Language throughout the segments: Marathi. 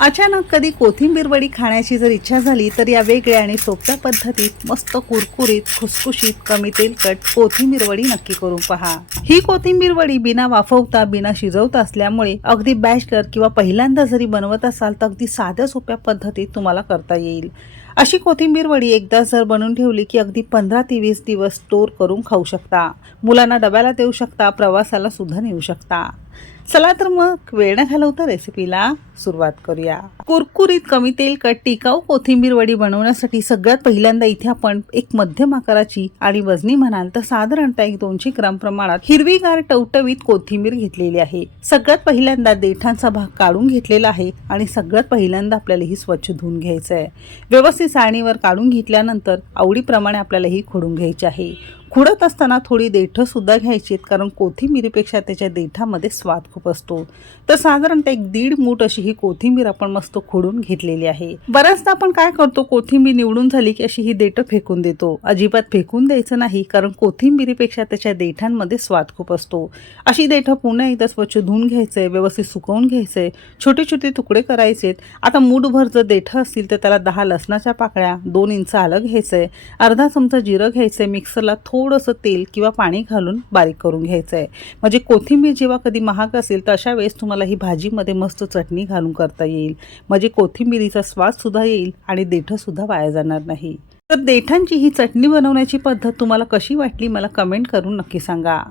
अचानक कधी कोथिंबीर वडी खाण्याची जर इच्छा झाली तर या वेगळ्या आणि सोप्या पद्धतीत मस्त कुरकुरीत खुसखुशीत कमी तेलकट कोथिंबीर वडी नक्की करून पहा. ही कोथिंबीर वडी बिना वाफवता बिना शिजवता असल्यामुळे अगदी बॅचलर किंवा पहिल्यांदा जरी बनवत असाल तर अगदी साध्या सोप्या पद्धतीत तुम्हाला करता येईल. अशी कोथिंबीर वडी एकदा जर बनवून ठेवली की अगदी पंधरा ते वीस दिवस स्टोर करून खाऊ शकता. मुलांना डब्याला देऊ शकता प्रवासाला सुद्धा नेऊ शकता. चला तर मग वेळ न घालवता रेसिपीला सुरुवात करूया. कुरकुरीत कमी तेलकट टिकाऊ कोथिंबीर वडी बनवण्यासाठी सगळ्यात पहिल्यांदा इथे आपण एक मध्यम आकाराची आणि वजनी म्हणाल तर साधारणतः एक दोनशे ग्राम प्रमाणात हिरवीगार टवटवीत कोथिंबीर घेतलेली आहे. सगळ्यात पहिल्यांदा देठांचा भाग काढून घेतलेला आहे आणि सगळ्यात पहिल्यांदा आपल्याला ही स्वच्छ धुवून घ्यायचं आहे व्यवस्थित साळणीवर काढून घेतल्यानंतर आवडीप्रमाणे आपल्याला ही खोडून घ्यायची आहे. खुडत असताना थोडी देठं सुद्धा घ्यायची आहेत कारण कोथिंबिरीपेक्षा त्याच्या देठामध्ये स्वाद खूप असतो. तर साधारणतः एक दीड मूठ अशी ही कोथिंबीर आपण मस्त खोडून घेतलेली आहे. बऱ्याचदा आपण काय करतो कोथिंबीर निवडून झाली की अशी ही देठं फेकून देतो. अजिबात फेकून द्यायचं नाही कारण कोथिंबिरीपेक्षा त्याच्या देठांमध्ये स्वाद खूप असतो. अशी देठं पुन्हा एकदा स्वच्छ धुवून घ्यायचंय व्यवस्थित सुकवून घ्यायचंय. छोटे छोटे तुकडे करायचेत. आता मूठभर जर देठं असतील तर त्याला दहा लसणाच्या पाकळ्या दोन इंच आलं घ्यायचंय. अर्धा चमचा जिरं घ्यायचंय मिक्सरला थोडंसं तेल किंवा पाणी घालून बारीक करून घ्यायचं आहे म्हणजे कोथिंबीर जेव्हा कधी महाग असेल तर अशा वेळेस तुम्हाला ही भाजीमध्ये मस्त चटणी घालून करता येईल. म्हणजे कोथिंबिरीचा स्वादसुद्धा येईल आणि देठंसुद्धा वाया जाणार नाही. तर देठांची ही चटणी बनवण्याची पद्धत तुम्हाला कशी वाटली मला कमेंट करून नक्की सांगा.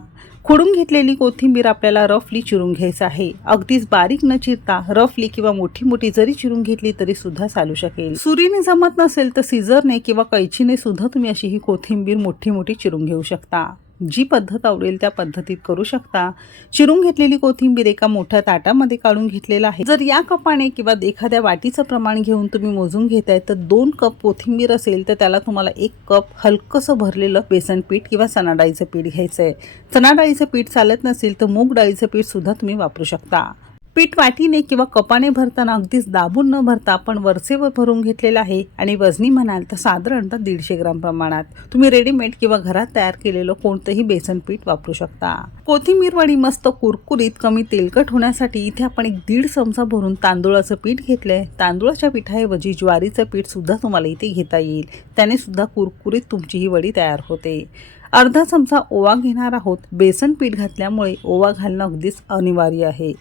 खुडून घेतलेली कोथिंबीर आपल्याला रफली चिरून घ्यायचं आहे. अगदीच बारीक न चिरता रफली किंवा मोठी मोठी जरी चिरून घेतली तरी सुद्धा चालू शकेल. सुरीने जमत नसेल तर सिझरने किंवा कैचीने सुद्धा तुम्ही अशी ही कोथिंबीर मोठी मोठी चिरून घेऊ शकता. जी पद्धत आवडेल त्या पद्धतीत करू शकता. चिरून घेतलेली कोथिंबीर एका मोठ्या ताटामध्ये काढून घेतलेला आहे. जर या कपाने किंवा एखाद्या वाटीचं प्रमाण घेऊन तुम्ही मोजून घेताय तर दोन कप कोथिंबीर असेल तर त्याला तुम्हाला एक कप हलकंसं भरलेलं बेसन पीठ किंवा चणा डाळीचं पीठ घ्यायचं आहे चणा डाळीचं पीठ चालत नसेल तर मूग डाळीचं पीठ सुद्धा तुम्ही वापरू शकता. पीठ वाटीने किंवा कपाने भरताना अगदीच दाबून न भरता आपण वरचेवर भरून घेतलेलं आहे. आणि वजनी म्हणाल तर साधारणतः दीडशे ग्राम प्रमाणात. तुम्ही रेडीमेड किंवा घरात तयार केलेलं कोणतंही बेसन पीठ वापरू शकता. कोथिंबीर वडी मस्त कुरकुरीत कमी तेलकट होण्यासाठी इथे आपण एक दीड चमचा भरून तांदूळाचं पीठ घेतलंय. तांदूळाच्या पिठाऐवजी ज्वारीचं पीठ सुद्धा तुम्हाला इथे घेता येईल. त्याने सुद्धा कुरकुरीत तुमची ही वडी तयार होते. अर्धा चमचा ओवा घेणार आहोत. बेसन पीठ घातल्यामुळे ओवा घालणं अगदीच अनिवार्य आहे.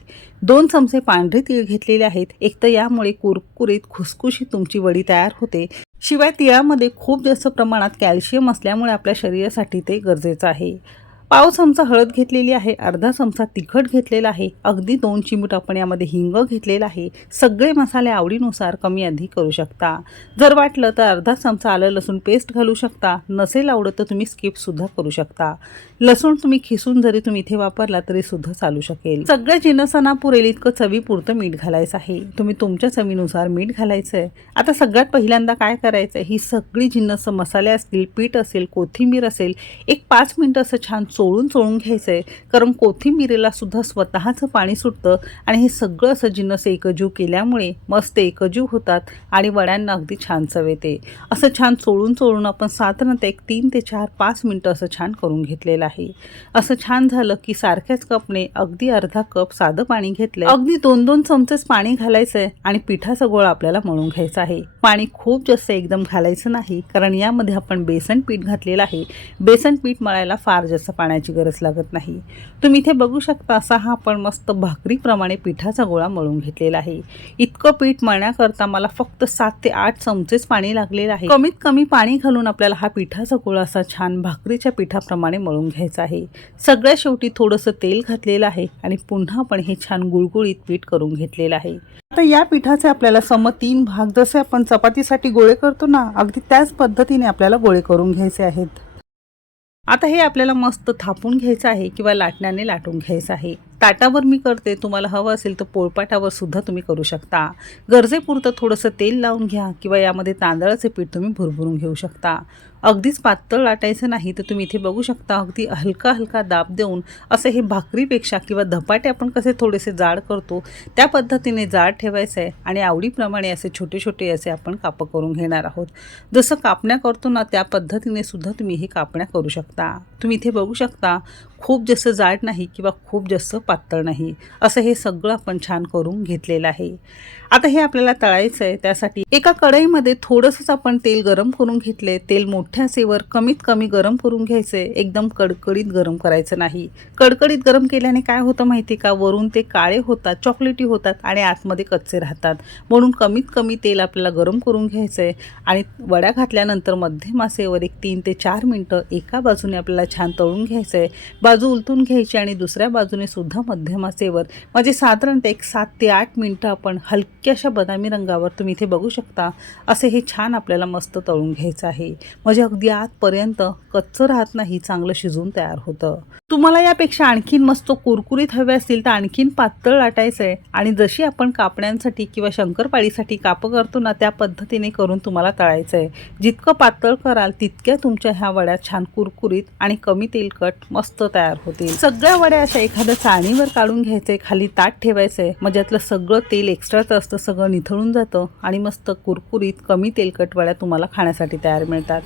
दोन चमचे पांढरे तीळ घेतलेले आहेत. एक तर यामुळे कुरकुरीत खुसखुशीत तुमची वडी तयार होते. शिवाय तिळामध्ये खूप जास्त प्रमाणात कॅल्शियम असल्यामुळे आपल्या शरीरासाठी ते गरजेचं आहे. पाव चमचा हळद घेतलेली आहे अर्धा चमचा तिखट घेतलेला आहे अगदी दोन चिमूट आपण यामध्ये हिंग घेतलेला आहे. सगळे मसाले आवडीनुसार कमी अधिक करू शकता. जर वाटलं तर अर्धा चमचा आलं लसूण पेस्ट घालू शकता. नसेल आवडत तर तुम्ही स्किपसुद्धा करू शकता. लसूण तुम्ही खिसून जरी तुम्ही इथे वापरला तरी सुद्धा चालू शकेल. सगळ्या जिनसांना पुरेल इतकं चवीपुरतं मीठ घालायचं आहे. तुम्ही तुमच्या चवीनुसार मीठ घालायचं आहे आता सगळ्यात पहिल्यांदा काय करायचं आहे ही सगळी जिन्नसं मसाले असतील पीठ असेल कोथिंबीर असेल एक पाच मिनटं असं छान चोळून चोळून घ्यायचं आहे कारण कोथिंबीरीला सुद्धा स्वतःचं पाणी सुटतं आणि हे सगळं असं जिन्नस एकजीव केल्यामुळे मस्त एकजीव होतात आणि वड्यांना अगदी छान चव येते. असं छान चोळून चोळून आपण साधारणतः एक तीन ते चार पाच मिनटं असं छान करून घेतलेलं आहे. असं छान झालं की सारख्याच कपने अगदी अर्धा कप साधं पाणी घेतलं अगदी दोन दोन चमचेच पाणी घालायचंय आणि पिठाचा गोळा आपल्याला मळून घ्यायचा आहे. पाणी खूप जास्त एकदम घालायचं नाही कारण यामध्ये आपण बेसन पीठ घातलेलं आहे. बेसन पीठ मळायला फार जास्त पाणी पाण्याची गरज लागत नाही. तुम्ही इथे बघू शकता असा हा आपण मस्त भाकरीप्रमाणे पिठाचा गोळा मळून घेतलेला आहे. इतकं पीठ मळण्याकरता मला फक्त सात ते आठ चमचेच पाणी लागलेलं आहे. कमीत कमी पाणी घालून आपल्याला हा पिठाचा गोळा असा छान भाकरीच्या पिठाप्रमाणे मळून घ्यायचा आहे. सगळ्या शेवटी थोडंसं तेल घातलेलं आहे आणि पुन्हा आपण हे छान गुळगुळीत पीठ करून घेतलेलं आहे. आता या पिठाचे आपल्याला सम तीन भाग जसे आपण चपातीसाठी गोळे करतो ना अगदी त्याच पद्धतीने आपल्याला गोळे करून घ्यायचे आहेत. आता हे आपल्याला मस्त थापून घ्यायचं आहे किंवा लाटण्याने लाटून घ्यायचं आहे. ताटावर मी करते तुम्हाला हवं असेल तर पोळपाटावर सुद्धा तुम्ही करू शकता. गरजेपुरतं थोडंसं तेल लावून घ्या किंवा यामध्ये तांदळाचे पीठ तुम्ही भरभरून घेऊ शकता. अगदीच पातळ लाटायचं नाही तर तुम्ही इथे बघू शकता अगदी हलका हलका दाब देऊन असं हे भाकरीपेक्षा किंवा धपाटे आपण कसे थोडेसे जाड करतो त्या पद्धतीने जाड ठेवायचं आहे आणि आवडीप्रमाणे असे छोटे छोटे असे आपण कापं करून घेणार आहोत. जसं कापण्या करतो ना त्या पद्धतीने सुद्धा तुम्ही हे कापण्या करू शकता. तुम्ही इथे बघू शकता खूप जास्त जाड नाही किंवा खूप जास्त पातळ नाही असं हे सगळं आपण छान करून घेतलेलं आहे. आता हे आपल्याला तळायचं आहे त्यासाठी एका कढईमध्ये थोडंसंच आपण तेल गरम करून घेतले. तेल मोठ्या सेवर कमीत कमी गरम करून घ्यायचे. एकदम कडकडीत गरम करायचं नाही. कडकडीत गरम केल्याने काय होतं माहिती का? वरून ते काळे होतात चॉकलेटी होतात आणि आतमध्ये कच्चे राहतात. म्हणून कमीत कमी तेल आपल्याला गरम करून घ्यायचं आहे आणि वड्या घातल्यानंतर मध्यम आसेवर एक तीन ते चार मिनटं एका बाजूने आपल्याला छान तळून घ्यायचं आहे. बाजू उलटून घ्यायची आणि दुसऱ्या बाजूने सुद्धा मध्यम आसेवर म्हणजे साधारणतः एक सात ते आठ मिनटं आपण हलक्याशा बदामी रंगावर तुम्ही इथे बघू शकता. असे हे छान आपल्याला मस्त तळून घ्यायचं आहे. म्हणजे अगदी आतपर्यंत कच्चं राहत नाही चांगलं शिजून तयार होतं. तुम्हाला यापेक्षा आणखीन मस्त कुरकुरीत हवे असतील तर आणखीन पातळ लाटायचं आहे आणि जशी आपण कापण्यांसाठी किंवा शंकरपाळीसाठी कापं करतो ना त्या पद्धतीने करून तुम्हाला तळायचं आहे जितकं पातळ कराल तितक्या तुमच्या ह्या वड्या छान कुरकुरीत आणि कमी तेलकट मस्त तयार होतील. सगळ्या वड्या अशा एखाद्या चाळणीवर काढून घ्यायचे खाली ताट ठेवायचं आहे म्हणजे यातलं सगळं तेल एक्स्ट्राचं असतं सगळं निथळून जातं आणि मस्त कुरकुरीत कमी तेलकटवाळ्या तुम्हाला खाण्यासाठी तयार मिळतात.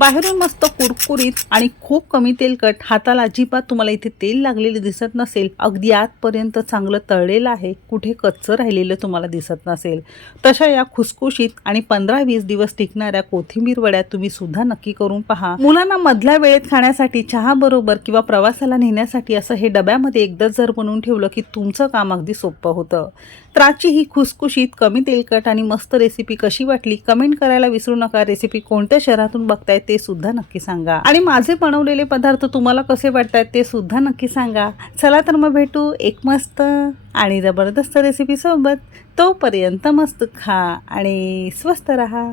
बाहेरून मस्त कुरकुरीत आणि खूप कमी तेलकट हाताला अजिबात तुम्हाला इथे तेल लागलेले दिसत नसेल. अगदी आतपर्यंत चांगलं तळलेलं आहे. कुठे कच्चं राहिलेलं तुम्हाला दिसत नसेल. तशा या खुसखुशीत आणि पंधरा वीस दिवस टिकणाऱ्या कोथिंबीर वड्या तुम्ही सुद्धा नक्की करून पहा. मुलांना मधल्या वेळेत खाण्यासाठी चहा बरोबर किंवा प्रवासाला नेण्यासाठी असं हे डब्यामध्ये एकदाच जर बनवून ठेवलं की तुमचं काम अगदी सोपं होतं. त्राची ही खुसखुशीत कमी तेलकट आणि मस्त रेसिपी कशी वाटली? कमेंट करायला विसरू नका. रेसिपी कोणत्या शहरातून बघताय ते सुद्धा नक्की सांगा. आणि माझे बनवलेले पदार्थ तुम्हाला कसे वाटतात ते सुद्धा नक्की सांगा. चला तर मग भेटू एक मस्त आणि जबरदस्त रेसिपीसोबत तोपर्यंत मस्त खा आणि स्वस्त राहा.